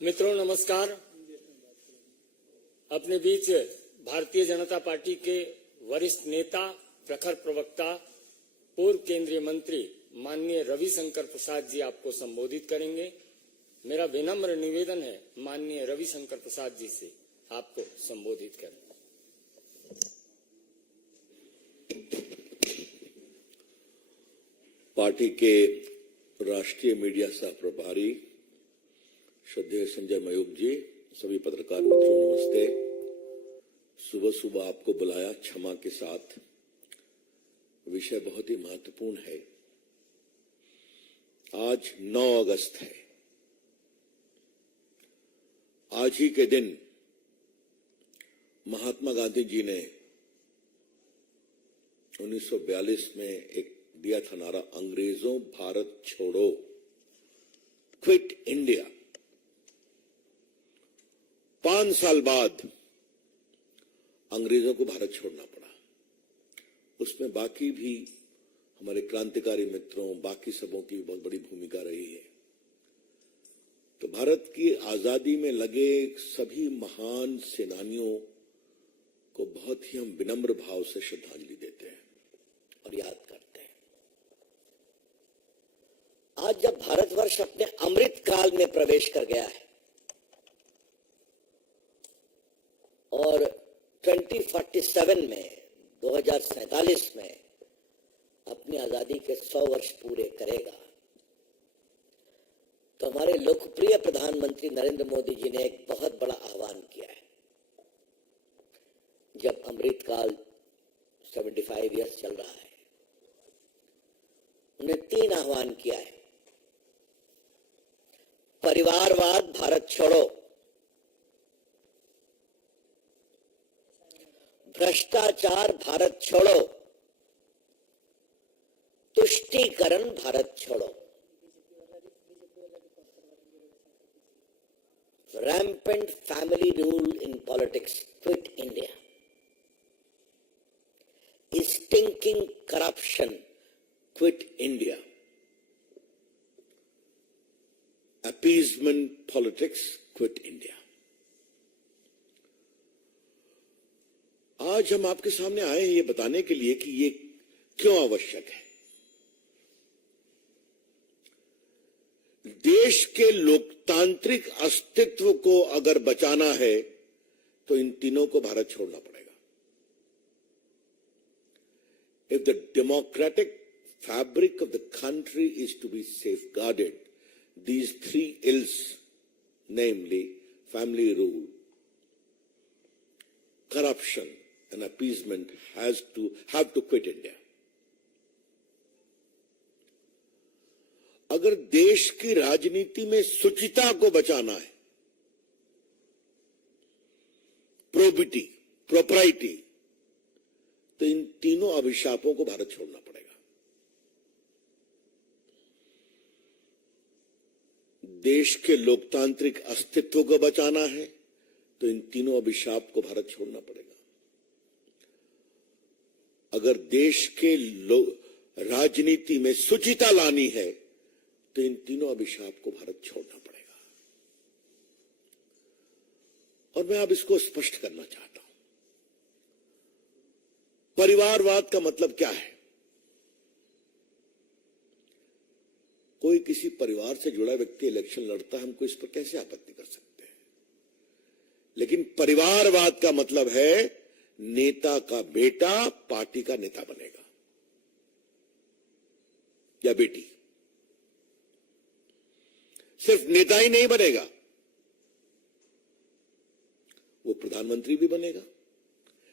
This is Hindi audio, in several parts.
मित्रों नमस्कार। अपने बीच भारतीय जनता पार्टी के वरिष्ठ नेता, प्रखर प्रवक्ता, पूर्व केंद्रीय मंत्री माननीय रविशंकर प्रसाद जी आपको संबोधित करेंगे। मेरा विनम्र निवेदन है माननीय रविशंकर प्रसाद जी से आपको संबोधित करें। पार्टी के राष्ट्रीय मीडिया सह प्रभारी श्रद्धेय संजय मयूख जी, सभी पत्रकार मित्रों नमस्ते। सुबह सुबह आपको बुलाया क्षमा के साथ। विषय बहुत ही महत्वपूर्ण है। आज 9 अगस्त है। आज ही के दिन महात्मा गांधी जी ने 1942 में एक दिया था नारा, अंग्रेजों भारत छोड़ो, क्विट इंडिया। 5 साल बाद अंग्रेजों को भारत छोड़ना पड़ा। उसमें बाकी भी हमारे क्रांतिकारी मित्रों, बाकी सबों की बहुत बड़ी भूमिका रही है। तो भारत की आजादी में लगे सभी महान सेनानियों को बहुत ही हम विनम्र भाव से श्रद्धांजलि देते हैं और याद करते हैं। आज जब भारतवर्ष अपने अमृत काल में प्रवेश कर गया है और 2047 में 2047 में अपनी आजादी के 100 वर्ष पूरे करेगा, तो हमारे लोकप्रिय प्रधानमंत्री नरेंद्र मोदी जी ने एक बहुत बड़ा आह्वान किया है। जब अमृत काल 75 ईयर्स चल रहा है, उन्हें 3 आह्वान किया है। परिवारवाद भारत छोड़ो, भ्रष्टाचार भारत छोड़ो, तुष्टीकरण भारत छोड़ो। Rampant family rule in politics, quit India. Stinking corruption, quit India. Appeasement politics, quit India. आज हम आपके सामने आए हैं ये बताने के लिए कि ये क्यों आवश्यक है। देश के लोकतांत्रिक अस्तित्व को अगर बचाना है तो इन तीनों को भारत छोड़ना पड़ेगा। If the democratic fabric of the country is to be safeguarded, these 3 ills, namely family rule, corruption and appeasement, have to quit India. अगर देश की राजनीति में शुचिता को बचाना है, प्रोबिटी, प्रोप्राइटी, तो इन तीनों अभिशापों को भारत छोड़ना पड़ेगा। देश के लोकतांत्रिक अस्तित्व को बचाना है तो इन तीनों अभिशाप को भारत छोड़ना पड़ेगा। अगर देश के राजनीति में शुचिता लानी है तो इन तीनों अभिशाप को भारत छोड़ना पड़ेगा। और मैं अब इसको स्पष्ट करना चाहता हूं। परिवारवाद का मतलब क्या है? कोई किसी परिवार से जुड़ा व्यक्ति इलेक्शन लड़ता है, हमको इस पर कैसे आपत्ति कर सकते हैं। लेकिन परिवारवाद का मतलब है नेता का बेटा पार्टी का नेता बनेगा या बेटी। सिर्फ नेता ही नहीं बनेगा, वो प्रधानमंत्री भी बनेगा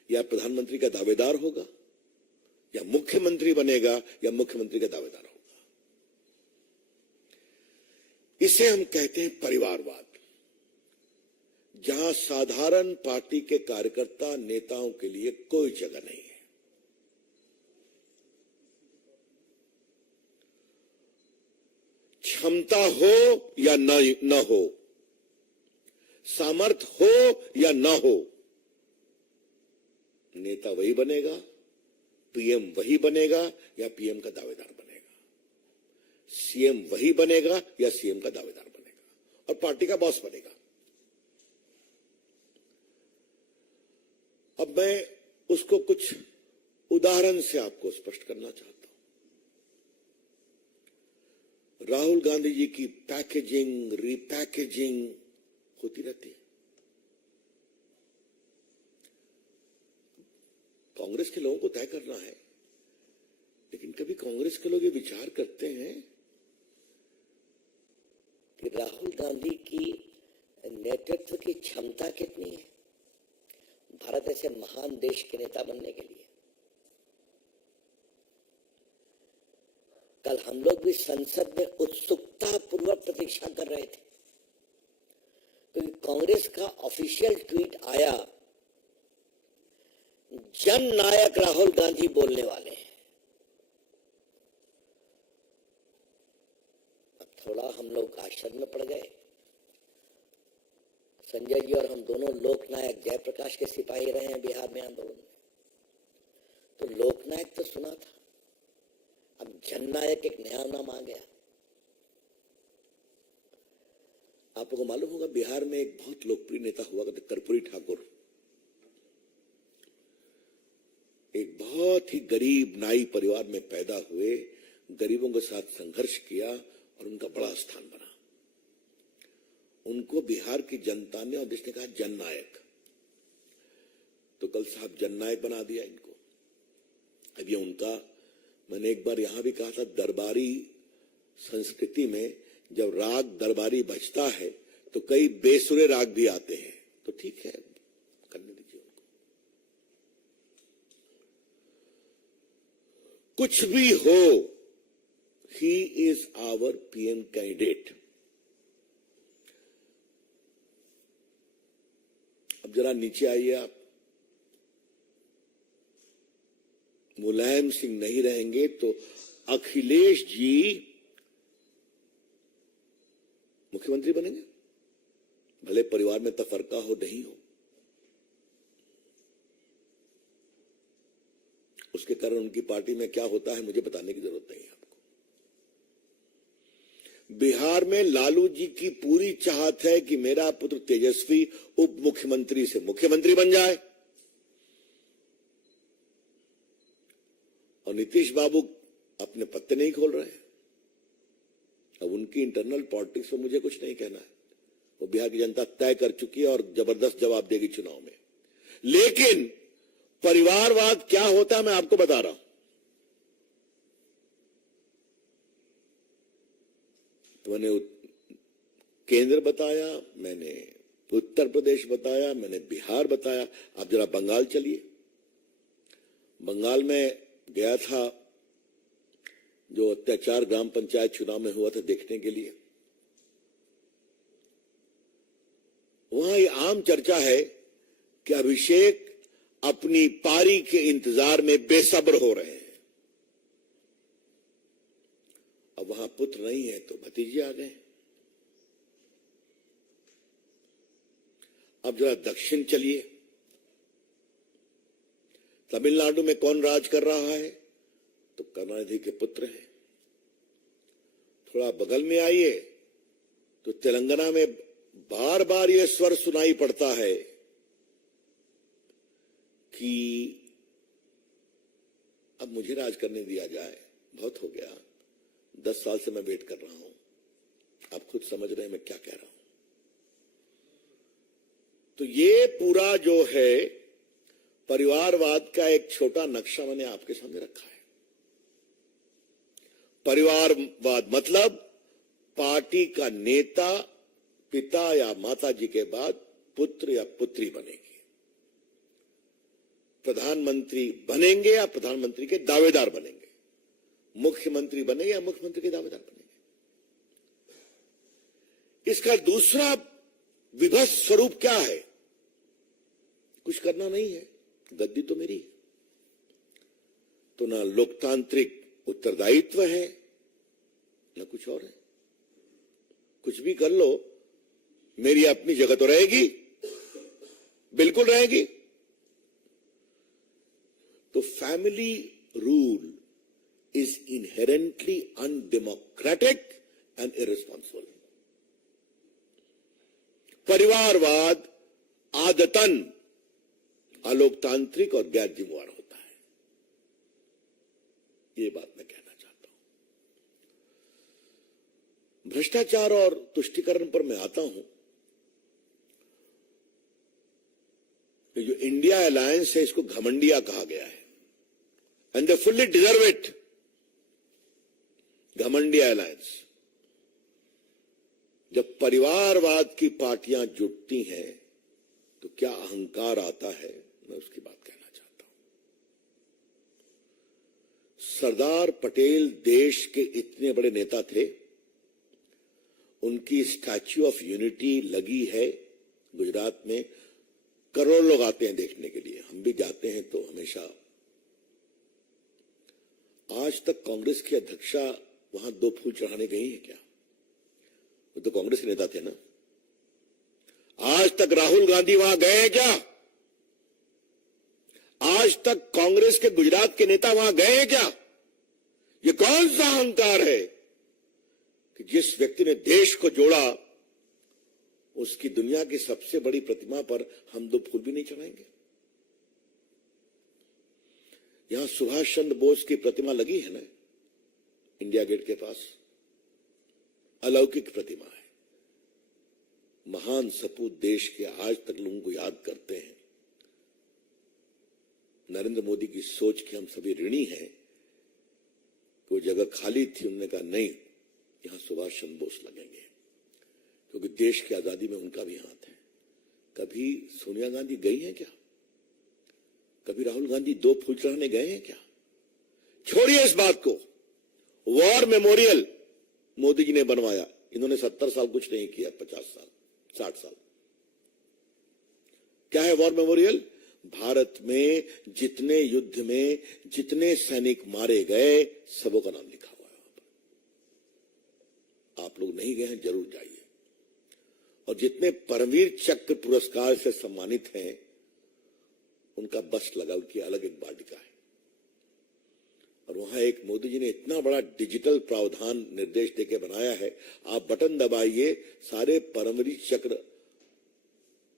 या प्रधानमंत्री का दावेदार होगा या मुख्यमंत्री बनेगा या मुख्यमंत्री का दावेदार होगा। इसे हम कहते हैं परिवारवाद, जहां साधारण पार्टी के कार्यकर्ता नेताओं के लिए कोई जगह नहीं है। क्षमता हो या न हो, सामर्थ्य हो या न हो, नेता वही बनेगा, पीएम वही बनेगा या पीएम का दावेदार बनेगा, सीएम वही बनेगा या सीएम का दावेदार बनेगा। और पार्टी का बॉस बनेगा। अब मैं उसको कुछ उदाहरण से आपको स्पष्ट करना चाहता हूं। राहुल गांधी जी की पैकेजिंग, रीपैकेजिंग होती रहती है। कांग्रेस के लोगों को तय करना है, लेकिन कभी कांग्रेस के लोग ये विचार करते हैं कि राहुल गांधी की नेतृत्व की क्षमता कितनी है भारत ऐसे महान देश के नेता बनने के लिए। कल हम लोग भी संसद में उत्सुकता पूर्वक प्रतीक्षा कर रहे थे, क्योंकि कांग्रेस का ऑफिशियल ट्वीट आया, जन नायक राहुल गांधी बोलने वाले हैं। अब थोड़ा हम लोग आश्चर्य में पड़ गए। संजय जी और हम दोनों लोकनायक जयप्रकाश के सिपाही रहे हैं बिहार में आंदोलन में, तो लोकनायक तो सुना था, अब जननायक एक नया नाम आ गया। आप लोगों को मालूम होगा, बिहार में एक बहुत लोकप्रिय नेता हुआ करते कर्पूरी ठाकुर, एक बहुत ही गरीब नाई परिवार में पैदा हुए, गरीबों के साथ संघर्ष किया और उनका बड़ा स्थान बना। उनको बिहार की जनता ने और देश ने कहा जननायक, तो कल साहब जननायक बना दिया इनको। अब ये उनका, मैंने एक बार यहां भी कहा था, दरबारी संस्कृति में जब राग दरबारी बजता है तो कई बेसुरे राग भी आते हैं, तो ठीक है, करने दीजिए उनको। कुछ भी हो, he is our PM candidate. अब जरा नीचे आइए आप। मुलायम सिंह नहीं रहेंगे तो अखिलेश जी मुख्यमंत्री बनेंगे, भले परिवार में तफरका हो नहीं हो। उसके कारण उनकी पार्टी में क्या होता है मुझे बताने की जरूरत नहीं है आपको। बिहार में लालू जी की पूरी चाहत है कि मेरा पुत्र तेजस्वी उप मुख्यमंत्री से मुख्यमंत्री बन जाए, और नीतीश बाबू अपने पत्ते नहीं खोल रहे हैं। अब उनकी इंटरनल पॉलिटिक्स में मुझे कुछ नहीं कहना है, वो बिहार की जनता तय कर चुकी है और जबरदस्त जवाब देगी चुनाव में। लेकिन परिवारवाद क्या होता है मैं आपको बता रहा हूं। तो मैंने केंद्र बताया, मैंने उत्तर प्रदेश बताया, मैंने बिहार बताया। आप जरा बंगाल चलिए। बंगाल में गया था, जो अत्याचार ग्राम पंचायत चुनाव में हुआ था, देखने के लिए। वहां ये आम चर्चा है कि अभिषेक अपनी पारी के इंतजार में बेसब्र हो रहे हैं। अब वहां पुत्र नहीं है तो भतीजे आ गए। अब जरा दक्षिण चलिए। तमिलनाडु में कौन राज कर रहा है? तो करुणानिधि के पुत्र हैं। थोड़ा बगल में आइए तो तेलंगाना में बार बार यह स्वर सुनाई पड़ता है कि अब मुझे राज करने दिया जाए, बहुत हो गया, 10 साल से मैं वेट कर रहा हूं। आप खुद समझ रहे हैं मैं क्या कह रहा हूं। तो ये पूरा जो है परिवारवाद का एक छोटा नक्शा मैंने आपके सामने रखा है। परिवारवाद मतलब पार्टी का नेता पिता या माता जी के बाद पुत्र या पुत्री बनेगी, प्रधानमंत्री बनेंगे या प्रधानमंत्री के दावेदार बनेंगे, मुख्यमंत्री बनेंगे या मुख्यमंत्री के दावेदार बनेंगे। इसका दूसरा विभत्स स्वरूप क्या है? कुछ करना नहीं है, गद्दी तो मेरी है। तो ना लोकतांत्रिक उत्तरदायित्व है ना कुछ और है। कुछ भी कर लो, मेरी अपनी जगह तो रहेगी, बिल्कुल रहेगी। तो family rule is inherently undemocratic and irresponsible. परिवारवाद आदतन अलोकतांत्रिक और गैर जिम्मेवार होता है। ये बात मैं कहना चाहता हूं। भ्रष्टाचार और तुष्टीकरण पर मैं आता हूं कि जो इंडिया अलायंस है इसको घमंडिया कहा गया है, and they fully deserve it. घमंडिया अलायंस। जब परिवारवाद की पार्टियां जुटती हैं तो क्या अहंकार आता है, मैं उसकी बात कहना चाहता हूं। सरदार पटेल देश के इतने बड़े नेता थे, उनकी स्टैच्यू ऑफ यूनिटी लगी है गुजरात में। करोड़ लोग आते हैं देखने के लिए, हम भी जाते हैं तो हमेशा। आज तक कांग्रेस की अध्यक्षा वहां 2 फूल चढ़ाने गई है क्या? वो तो कांग्रेस के नेता थे ना। आज तक राहुल गांधी वहां गए हैं क्या? आज तक कांग्रेस के गुजरात के नेता वहां गए हैं क्या? ये कौन सा अहंकार है कि जिस व्यक्ति ने देश को जोड़ा उसकी दुनिया की सबसे बड़ी प्रतिमा पर हम 2 फूल भी नहीं चढ़ाएंगे? यहां सुभाष चंद्र बोस की प्रतिमा लगी है ना, इंडिया गेट के पास। अलौकिक प्रतिमा है। महान सपूत देश के आज तक लोगों को याद करते हैं। नरेंद्र मोदी की सोच के हम सभी ऋणी हैं कि वो जगह खाली थी, उन्होंने कहा नहीं, यहां सुभाष चंद्र बोस लगेंगे, क्योंकि देश की आजादी में उनका भी हाथ है। कभी सोनिया गांधी गई हैं क्या? कभी राहुल गांधी 2 फूल चढ़ाने गए हैं क्या? छोड़िए इस बात को। वॉर मेमोरियल मोदी जी ने बनवाया, इन्होंने 70 साल कुछ नहीं किया, 50 साल 60 साल। क्या है वॉर मेमोरियल? भारत में जितने युद्ध में जितने सैनिक मारे गए सबों का नाम लिखा हुआ है वहां पर। आप लोग नहीं गए हैं, जरूर जाइए। और जितने परमवीर चक्र पुरस्कार से सम्मानित हैं उनका बस लगा, उनकी अलग एक वाटिका है। और वहां एक मोदी जी ने इतना बड़ा डिजिटल प्रावधान निर्देश देके बनाया है, आप बटन दबाइए, सारे परमवीर चक्र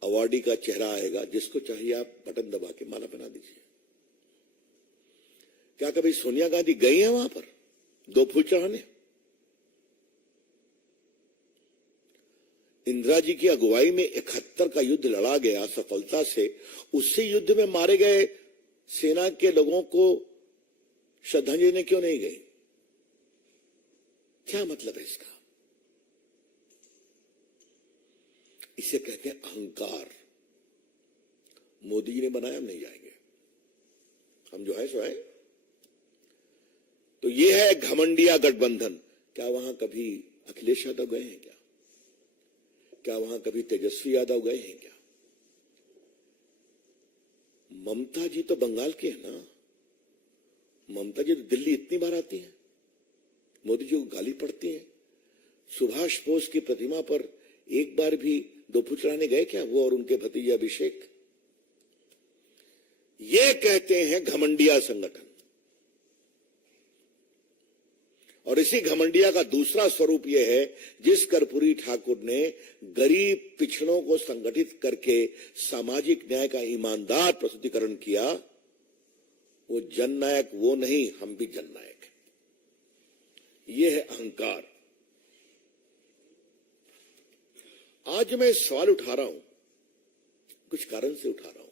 अवार्डी का चेहरा आएगा, जिसको चाहिए आप बटन दबा के माला बना दीजिए। क्या कभी सोनिया गांधी गई है वहां पर 2 फूल चढ़ाने? इंदिरा जी की अगुवाई में 71 का युद्ध लड़ा गया सफलता से। उसी युद्ध में मारे गए सेना के लोगों को श्रद्धांजलि देने क्यों नहीं गई? क्या मतलब है इसका? इसे कहते हैं अहंकार। मोदी जी ने बनाया, हम नहीं जाएंगे, हम जो है सो है। तो ये है घमंडिया गठबंधन। क्या वहां कभी अखिलेश यादव गए हैं क्या? क्या वहां कभी तेजस्वी यादव गए हैं क्या? ममता जी तो बंगाल के हैं ना। ममता जी तो दिल्ली इतनी बार आती हैं, मोदी जी को गाली पड़ती है। सुभाष बोस की प्रतिमा पर एक बार भी 2 फूल चढ़ाने गए क्या वो और उनके भतीजे अभिषेक? ये कहते हैं घमंडिया संगठन। और इसी घमंडिया का दूसरा स्वरूप यह है, जिस कर्पूरी ठाकुर ने गरीब पिछड़ों को संगठित करके सामाजिक न्याय का ईमानदार प्रस्तुतिकरण किया, वो जननायक वो नहीं, हम भी जननायक हैं। ये है अहंकार। आज मैं सवाल उठा रहा हूं, कुछ कारण से उठा रहा हूं।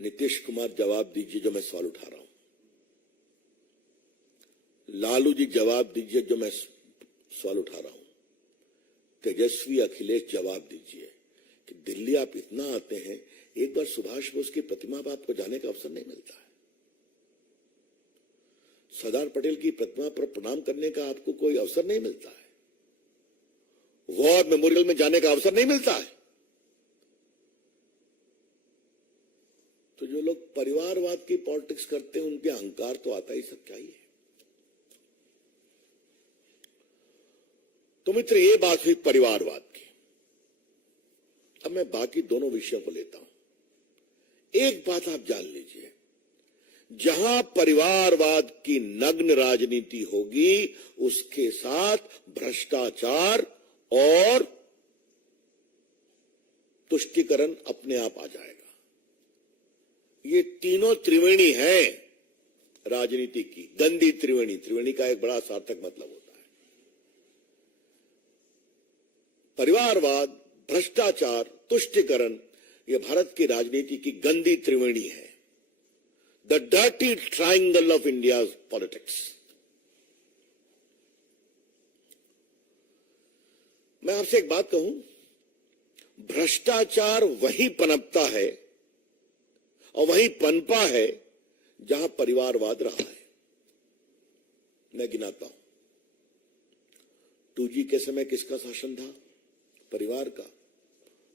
नीतीश कुमार जवाब दीजिए जो मैं सवाल उठा रहा हूं। लालू जी जवाब दीजिए जो मैं सवाल उठा रहा हूं। तेजस्वी अखिलेश जवाब दीजिए कि दिल्ली आप इतना आते हैं, एक बार सुभाष बोस की प्रतिमा पर आपको जाने का अवसर नहीं मिलता है। सरदार पटेल की प्रतिमा पर प्रणाम करने का आपको कोई अवसर नहीं मिलता है। वॉर मेमोरियल में जाने का अवसर नहीं मिलता है। तो जो लोग परिवारवाद की पॉलिटिक्स करते हैं उनके अहंकार तो आता ही सब क्या ही है। तो मित्र, ये बात हुई परिवारवाद की। अब मैं बाकी दोनों विषयों को लेता हूं। एक बात आप जान लीजिए, जहां परिवारवाद की नग्न राजनीति होगी, उसके साथ भ्रष्टाचार और तुष्टीकरण अपने आप आ जाएगा। ये तीनों त्रिवेणी है राजनीति की, गंदी त्रिवेणी। त्रिवेणी का एक बड़ा सार्थक मतलब होता है। परिवारवाद, भ्रष्टाचार, तुष्टीकरण, ये भारत की राजनीति की गंदी त्रिवेणी है। The dirty triangle of India's politics. मैं आपसे एक बात कहूं, भ्रष्टाचार वहीं पनपता है और वहीं पनपा है जहां परिवारवाद रहा है। मैं गिनाता हूं, 2G के समय किसका शासन था? परिवार का।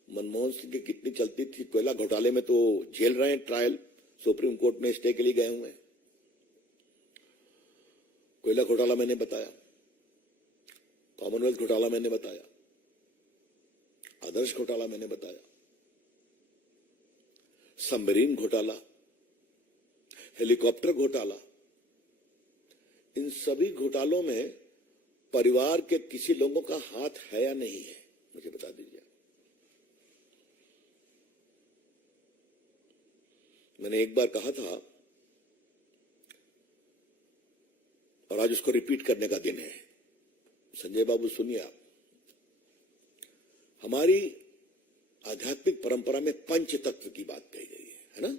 मनमोहन सिंह की कितनी चलती थी? कोयला घोटाले में तो जेल रहे हैं, ट्रायल सुप्रीम कोर्ट में स्टे के लिए गए हुए हैं। कोयला घोटाला मैंने बताया, कॉमनवेल्थ घोटाला मैंने बताया, आदर्श घोटाला मैंने बताया, सबमरीन घोटाला, हेलीकॉप्टर घोटाला। इन सभी घोटालों में परिवार के किसी लोगों का हाथ है या नहीं है? मुझे बता दीजिए। मैंने एक बार कहा था और आज उसको रिपीट करने का दिन है। संजय बाबू सुनिए आप, हमारी आध्यात्मिक परंपरा में पंच तत्व की बात कही गई है ना?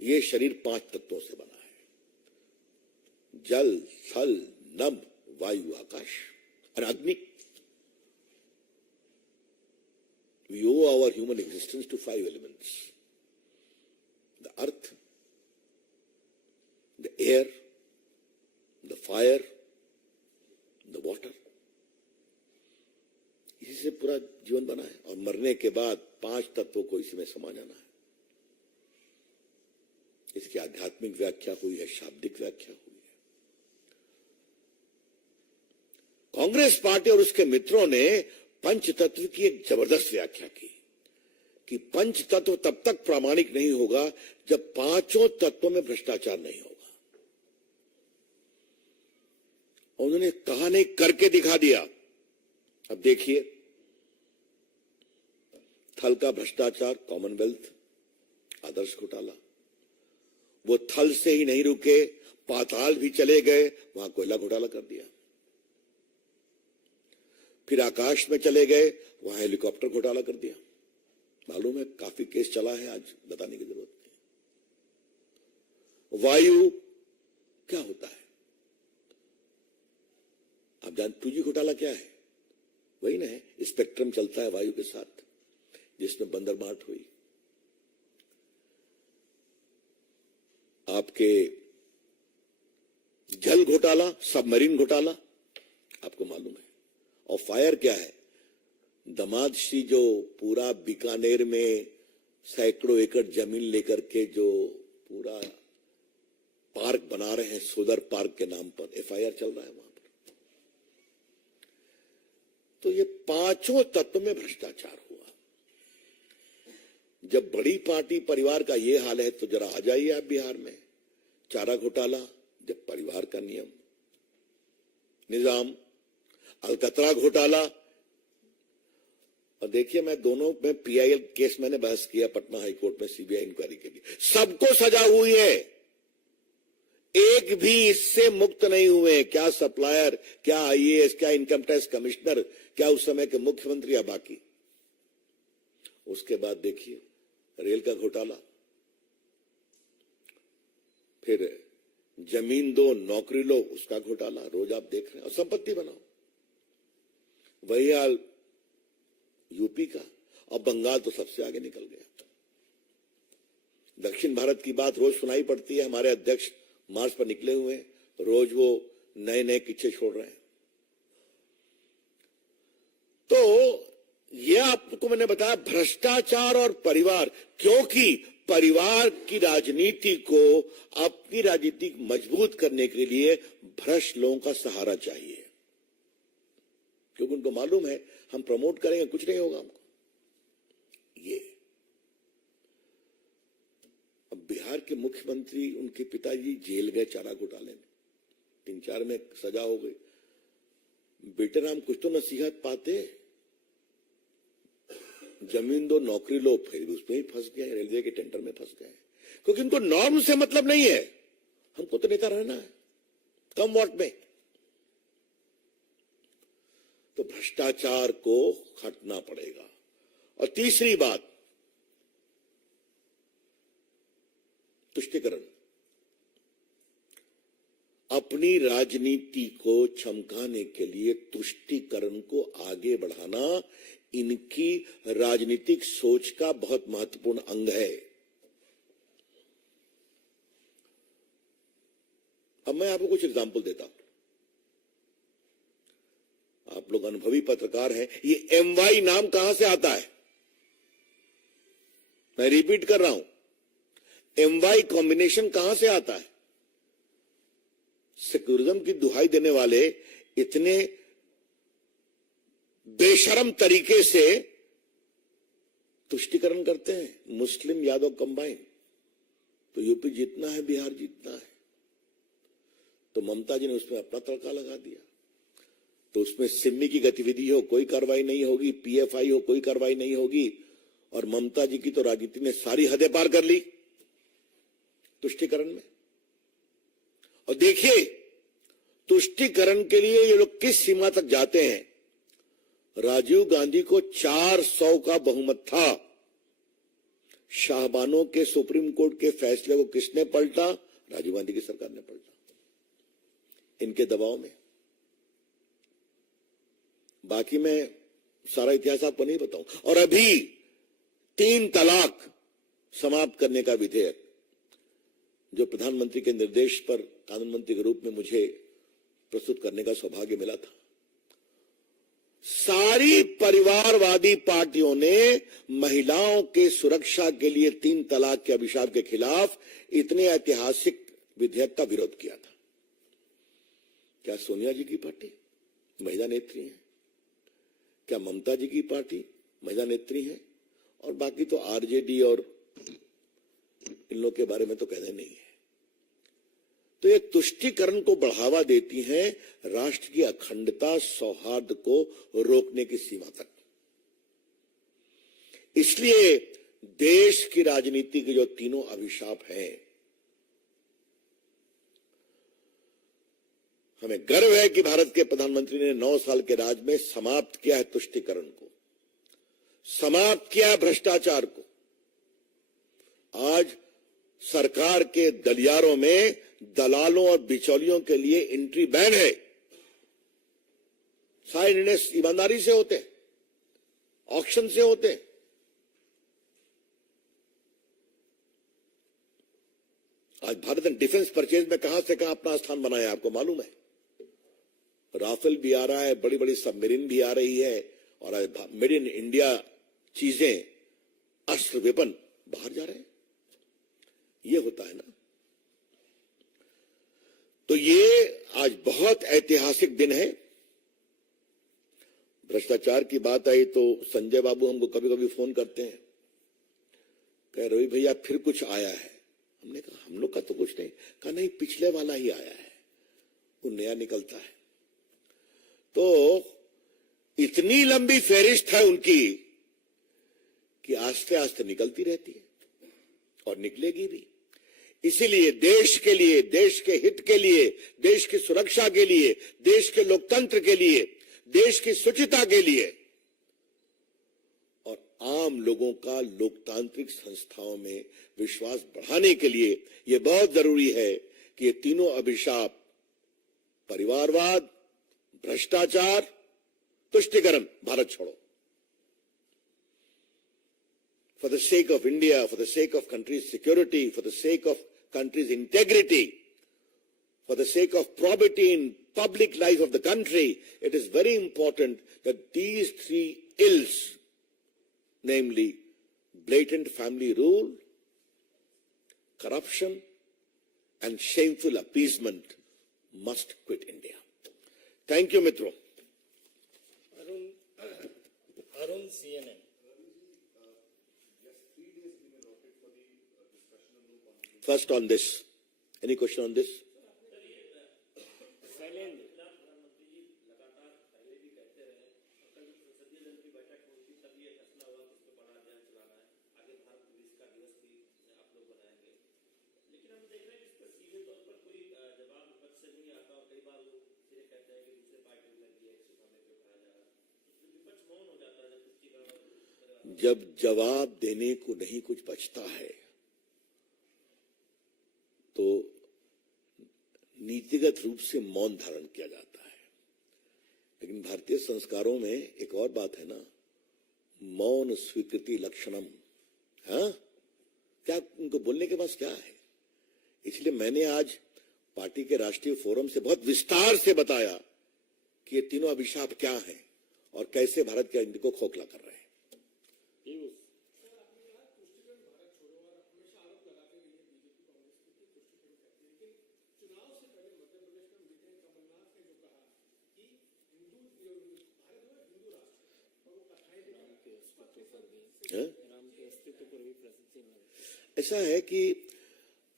ये शरीर 5 तत्वों से बना है, जल, थल, नभ, वायु, आकाश और अग्नि। We owe our human existence to 5 elements: the earth, the air, the fire, the water. इसी से पूरा जीवन बना है और मरने के बाद 5 तत्वों को इसी में समा जाना है। इसकी आध्यात्मिक व्याख्या हुई है, शाब्दिक व्याख्या हुई है। कांग्रेस पार्टी और उसके मित्रों ने पंच तत्व की एक जबरदस्त व्याख्या की कि पंच तत्व तब तक प्रामाणिक नहीं होगा जब 5 तत्वों में भ्रष्टाचार नहीं होगा। उन्होंने कहा नहीं, करके दिखा दिया। अब देखिए, थल का भ्रष्टाचार, कॉमनवेल्थ, आदर्श घोटाला। वो थल से ही नहीं रुके, पाताल भी चले गए, वहां कोयला घोटाला कर दिया। फिर आकाश में चले गए, वहां हेलीकॉप्टर घोटाला कर दिया। मालूम है, काफी केस चला है, आज बताने की जरूरत नहीं। वायु क्या होता है आप जानते? 2G घोटाला क्या है? वही ना है, स्पेक्ट्रम चलता है वायु के साथ, जिसमें बंदरबाट हुई। आपके जल घोटाला, सबमरीन घोटाला, आपको मालूम है। और फायर क्या है? दामाद श्री जो पूरा बीकानेर में सैकड़ों एकड़ जमीन लेकर के जो पूरा पार्क बना रहे हैं, सोलर पार्क के नाम पर, FIR चल रहा है वहां पर। तो ये 5 तत्व में भ्रष्टाचार हुआ। जब बड़ी पार्टी परिवार का ये हाल है तो जरा आ जाइए आप बिहार में। चारा घोटाला, जब परिवार का नियम, निजाम, अलकतरा घोटाला। और देखिए, मैं दोनों में PIL केस मैंने बहस किया पटना हाईकोर्ट में CBI इंक्वायरी के लिए। सबको सजा हुई है, एक भी इससे मुक्त नहीं हुए। क्या सप्लायर, क्या IAS, क्या इनकम टैक्स कमिश्नर, क्या उस समय के मुख्यमंत्री या बाकी। उसके बाद देखिए रेल का घोटाला, फिर जमीन दो नौकरी लो, उसका घोटाला रोज आप देख रहे हैं। और संपत्ति बनाओ, वही हाल यूपी का। और बंगाल तो सबसे आगे निकल गया। दक्षिण भारत की बात रोज सुनाई पड़ती है। हमारे अध्यक्ष मार्च पर निकले हुए हैं, रोज वो नए नए किस्से छोड़ रहे हैं। तो ये आपको मैंने बताया, भ्रष्टाचार और परिवार, क्योंकि परिवार की राजनीति को अपनी राजनीति मजबूत करने के लिए भ्रष्ट लोगों का सहारा चाहिए, क्योंकि उनको मालूम है हम प्रमोट करेंगे कुछ नहीं होगा हमको। ये बिहार के मुख्यमंत्री, उनके पिताजी जेल गए चारा घोटाले में, 3-4 में सजा हो गई। बेटे राम कुछ तो नसीहत पाते, जमीन दो नौकरी लो, फिर उसमें ही फंस गए, रेलवे के टेंडर में फंस गए, क्योंकि उनको नॉर्म से मतलब नहीं है। हमको तो नेता रहना है, कम वोट में। तो भ्रष्टाचार को हटना पड़ेगा। और तीसरी बात, तुष्टीकरण। अपनी राजनीति को चमकाने के लिए तुष्टीकरण को आगे बढ़ाना इनकी राजनीतिक सोच का बहुत महत्वपूर्ण अंग है। अब मैं आपको कुछ एग्जाम्पल देता हूं। आप लोग अनुभवी पत्रकार हैं, ये MY नाम कहां से आता है? मैं रिपीट कर रहा हूं, MY कॉम्बिनेशन कहां से आता है? सेक्युलरिज्म की दुहाई देने वाले इतने बेशरम तरीके से तुष्टीकरण करते हैं, मुस्लिम यादव कंबाइन, तो यूपी जीतना है, बिहार जीतना है। तो ममता जी ने उसमें अपना तड़का लगा दिया। तो उसमें सिम्मी की गतिविधि हो, कोई कार्रवाई नहीं होगी, PFI हो, कोई कार्रवाई नहीं होगी। और ममता जी की तो राजनीति ने सारी हदें पार कर ली तुष्टीकरण में। और देखिए, तुष्टीकरण के लिए ये लोग किस सीमा तक जाते हैं। राजीव गांधी को 400 का बहुमत था। शाहबानों के सुप्रीम कोर्ट के फैसले को किसने पलटा? राजीव गांधी की सरकार ने पलटा, इनके दबाव में। बाकी मैं सारा इतिहास आपको नहीं बताऊं। और अभी 3 तलाक समाप्त करने का विधेयक, जो प्रधानमंत्री के निर्देश पर कानून मंत्री के रूप में मुझे प्रस्तुत करने का सौभाग्य मिला था, सारी परिवारवादी पार्टियों ने महिलाओं के सुरक्षा के लिए 3 तलाक के अभिशाप के खिलाफ इतने ऐतिहासिक विधेयक का विरोध किया था। क्या सोनिया जी की पार्टी महिला नेत्री है? क्या ममता जी की पार्टी महिला नेत्री है? और बाकी तो RJD और इन लोग के बारे में तो कहने नहीं है। तो ये तुष्टीकरण को बढ़ावा देती हैं राष्ट्र की अखंडता, सौहार्द को रोकने की सीमा तक। इसलिए देश की राजनीति के जो तीनों अभिशाप हैं, हमें गर्व है कि भारत के प्रधानमंत्री ने 9 साल के राज में समाप्त किया है तुष्टीकरण को, समाप्त किया है भ्रष्टाचार को। आज सरकार के गलियारों में दलालों और बिचौलियों के लिए एंट्री बैन है। सारे निर्णय ईमानदारी से होते हैं, ऑक्शन से होते हैं। आज भारत ने डिफेंस परचेज में कहां से कहां अपना स्थान बनाया, आपको मालूम है। राफेल भी आ रहा है, बड़ी बड़ी सबमरीन भी आ रही है, और आज मेड इन इंडिया चीजें, अस्त्र वेपन बाहर जा रहे हैं। ये होता है ना। तो ये आज बहुत ऐतिहासिक दिन है। भ्रष्टाचार की बात आई तो संजय बाबू हमको कभी कभी फोन करते हैं, कह रवि भैया फिर कुछ आया है। हमने कहा हम लोग का तो कुछ नहीं। कहा नहीं, पिछले वाला ही आया है, वो नया निकलता है। तो इतनी लंबी फेरिस्त है उनकी कि आस्ते आस्ते निकलती रहती है और निकलेगी भी। इसीलिए देश के लिए, देश के हित के लिए, देश की सुरक्षा के लिए, देश के लोकतंत्र के लिए, देश की शुचिता के लिए और आम लोगों का लोकतांत्रिक संस्थाओं में विश्वास बढ़ाने के लिए यह बहुत जरूरी है कि ये तीनों अभिशाप, परिवारवाद, भ्रष्टाचार, तुष्टीकरण, भारत छोड़ो, for the sake of India, for the sake of country's security, for the sake of country's integrity, for the sake of probity in public life of the country, it is very important that these 3 ills, namely blatant family rule, corruption, and shameful appeasement, must quit India. Thank you, मित्रों। Arun CNN। First on this. Any question on this? जब जवाब देने को नहीं कुछ बचता है तो नीतिगत रूप से मौन धारण किया जाता है। लेकिन भारतीय संस्कारों में एक और बात है ना, मौन स्वीकृति लक्षणम। हाँ, क्या उनको बोलने के पास क्या है? इसलिए मैंने आज पार्टी के राष्ट्रीय फोरम से बहुत विस्तार से बताया कि ये तीनों अभिशाप क्या हैं और कैसे भारत के हिंदी को खोखला कर रहे हैं। ऐसा है कि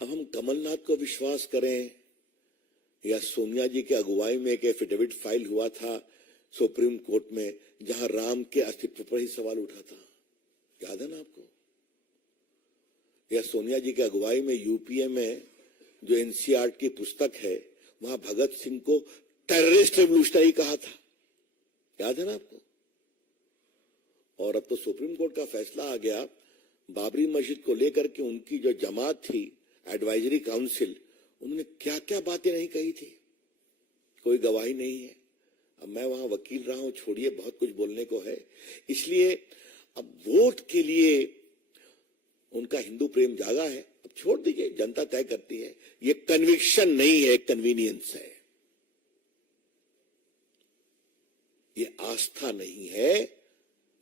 अब हम कमलनाथ को विश्वास करें या सोनिया जी की अगुवाई में एक एफिडेविट फाइल हुआ था सुप्रीम कोर्ट में जहां राम के अस्तित्व पर ही सवाल उठा था, याद है ना आपको? या सोनिया जी की अगुवाई में यूपीए में जो एनसीईआरटी की पुस्तक है वहां भगत सिंह को टेररिस्ट रेवोल्यूशनरी कहा था, याद है ना आपको? और अब तो सुप्रीम कोर्ट का फैसला आ गया बाबरी मस्जिद को लेकर के उनकी जो जमात थी एडवाइजरी काउंसिल, उन्होंने क्या क्या बातें नहीं कही थी, कोई गवाही नहीं है। अब मैं वहां वकील रहा हूं, छोड़िए, बहुत कुछ बोलने को है। इसलिए अब वोट के लिए उनका हिंदू प्रेम जागा है, अब छोड़ दीजिए, जनता तय करती है। ये कन्विक्शन नहीं है, कन्वीनियंस है। ये आस्था नहीं है,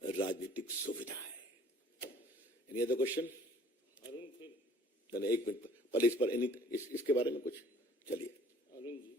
राजनीतिक सुविधा है। Any other question? अरुण, एक मिनट पर इस पर इसके बारे में कुछ चलिए। Arun ji,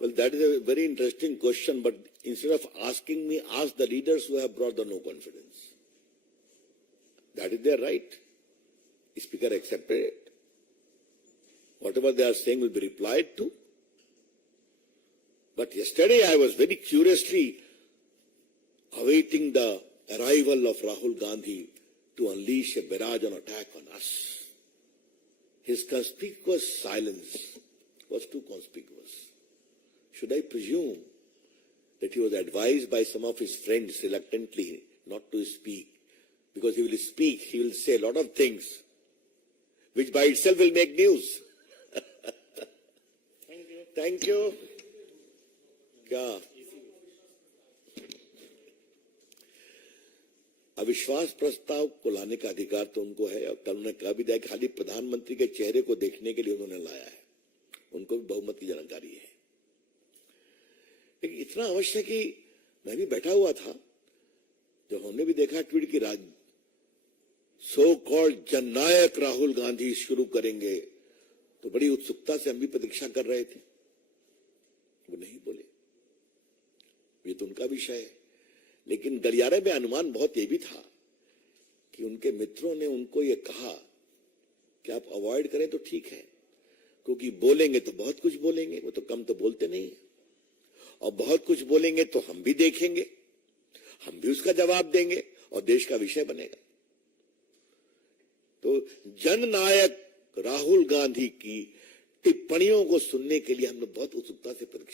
Well, that is a very interesting question, but instead of asking me, ask the leaders who have brought the no confidence. That is their right. Speaker accepted it. Whatever they are saying will be replied to. But yesterday I was very curiously awaiting the arrival of Rahul Gandhi to unleash a barrage and attack on us. His conspicuous silence was too conspicuous. Should I presume that he was advised by some of his friends reluctantly not to speak? Because he will speak, he will say a lot of things, which by itself will make news. thank you. Thank you. क्या अविश्वास प्रस्ताव को लाने का अधिकार तो उनको है, और कल उन्होंने कहा भी दिया कि खाली प्रधानमंत्री के चेहरे को देखने के लिए उन्होंने लाया है, उनको भी बहुमत की जानकारी है। लेकिन इतना अवश्य कि मैं भी बैठा हुआ था जब हमने भी देखा ट्वीट की सो कॉल्ड जननायक राहुल गांधी शुरू करेंगे, तो बड़ी उत्सुकता से हम भी प्रतीक्षा कर रहे थे। वो नहीं बोले, ये तो उनका विषय है। लेकिन गलियारे में अनुमान बहुत ये भी था कि उनके मित्रों ने उनको ये कहा कि आप अवॉइड करें तो ठीक है, क्योंकि बोलेंगे तो बहुत कुछ बोलेंगे, वो तो कम तो बोलते नहीं है, और बहुत कुछ बोलेंगे तो हम भी देखेंगे, हम भी उसका जवाब देंगे और देश का विषय बनेगा। तो जननायक राहुल गांधी की टिप्पणियों को सुनने के लिए हम लोग बहुत उत्सुकता से प्रतीक्षा